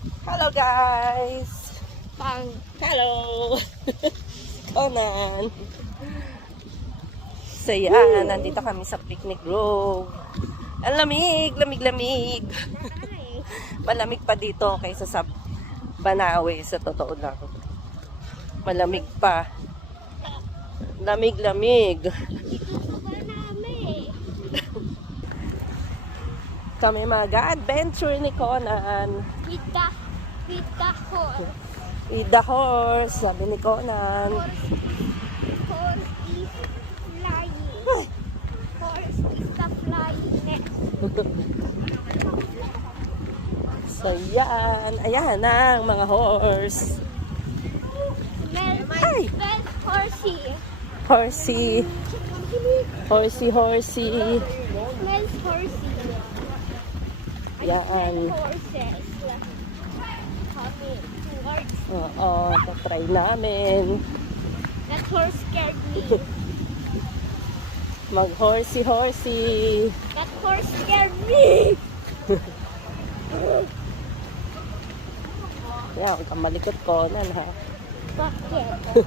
Hello guys! Hello! Conan! So yan, nandito kami sa picnic grove. Ang lamig! Lamig! Malamig pa dito kaysa sa Banawe, sa totoo lang. Malamig pa. Lamig. Kami mag-adventure ni Conan. With the horse. With the horse, sabi ni Conan. Horse is flying. Horse is the flying next. So yan, ayan ang mga horse. Smell horsey. Horsey. Smells horsey. Yan. Horses coming towards. Oo, tatry namin. That horse scared me. Mag-horsey. That horse scared me. Yan, huwag kang malikot, Conan, ha? Bakit?